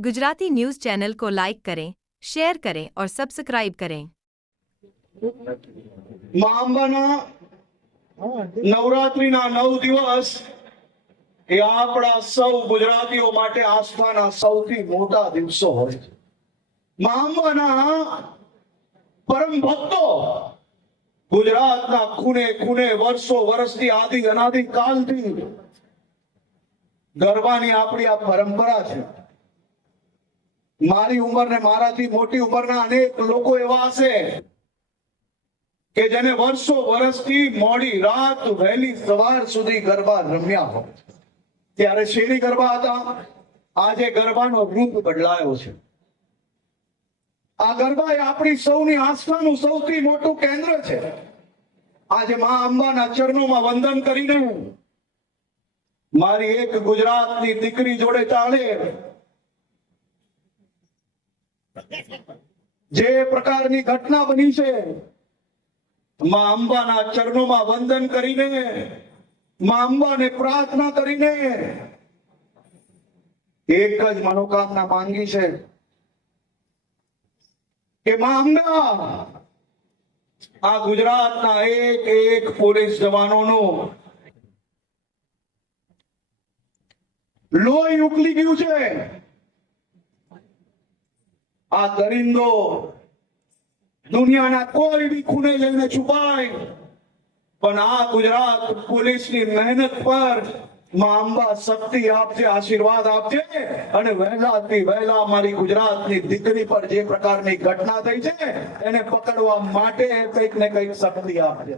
Gujarati news channel को like करें share करें और सब्सक्राइब करें મા અંબાના નવરાત્રીના નવ દિવસ એ આપણા સૌ ગુજરાતીઓ માટે આસ્થાના સૌથી મોટા દિવસો હોય છે મા અંબાના પરમ ભક્તો ગુજરાતના ખૂણે ખૂણે વર્ષો વર્ષથી આદિ અનાદિ કાલથી ગરબાની આપણી આ પરંપરા છે મારી ઉંમર ને મારાથી મોટી ઉંમરના અનેક લોકો એવા હશે કે જેને વર્ષો વર્ષથી મોડી રાત વહેલી સવાર સુધી ગરબા રમ્યા હોય. ત્યારે શેરી ગરબા હતા? આજે ગરબાનો રૂપ બદલાયો છે. આ ગરબા એ આપણી સૌની આસ્થાનું સૌથી મોટું કેન્દ્ર છે. આજે મા અંબાના ચરણોમાં વંદન કરીને મારી એક ગુજરાતની દીકરી જોડે ચાલે. જે પ્રકારની ઘટના બની છે, માં અંબાના ચરણોમાં વંદન કરીને, માં અંબાને પ્રાર્થના કરીને, એક જ મનોકામના માંગી છે કે માં અંબા, આ ગુજરાતના એક એક પોલીસ જવાનોનું લોહી ઉકલી ગયું છે. આ દરિંદો દુનિયાના કોઈ બી ખૂણે જઈને છુપાય. પણ આ ગુજરાત પોલીસની મહેનત પરમાં અંબા શક્તિ આપજે, આશીર્વાદ આપજે અને વહેલાથી વહેલા મારી ગુજરાતની દીકરી પર જે પ્રકારની ઘટના થઈ છે, એને પકડવા માટે કંઈક ને કંઈક શક્તિ આપજે.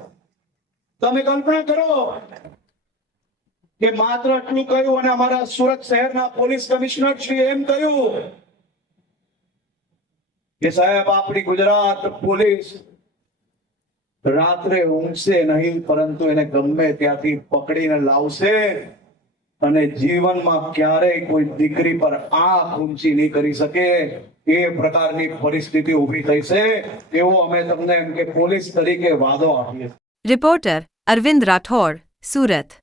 તમે કલ્પના કરો કે માત્ર એટલું કહ્યું અને અમારા સુરત શહેરના પોલીસ કમિશનર શ્રી એમ કહ્યું કે સાહેબ, આપણી ગુજરાત પોલીસ રાત્રે ઊંઘશે નહીં, પરંતુ એને ગમે ત્યાંથી પકડીને લાવશે અને જીવનમાં ક્યારેય કોઈ દીકરી પર આંખ ઊંચી નહીં કરી શકે, એ પ્રકારની પરિસ્થિતિ ઊભી થઈ છે એવો અમે તમને એમ કે પોલીસ તરીકે વાદો આપીએ. રિપોર્ટર અરવિંદ રાઠોડ, સુરત.